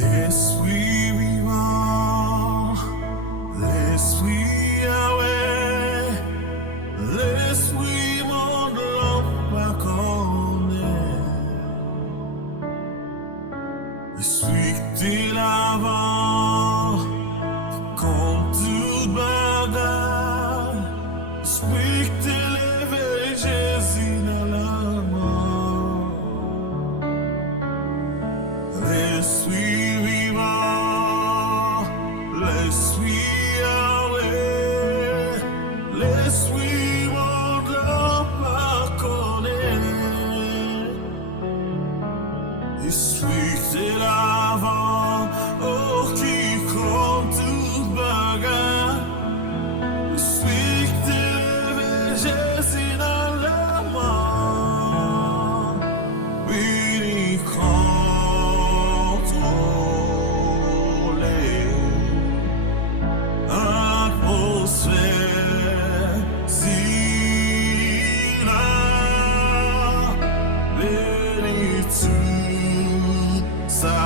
L'esprit vivant, l'esprit yaweh, l'esprit mond pas konnen. Espri'k t'es l'avan, konn tout bagay. Espri'k t'es leve, jezi lanmò. L'esprit vivan, l'esprit yaweh, l'esprit mond pas konnen. Espri'k t'es l'avan, oh qui konn tout bagay. Espri'k t'es leve, jezi lanmò. Vini atmosphère, si la bénitude, ça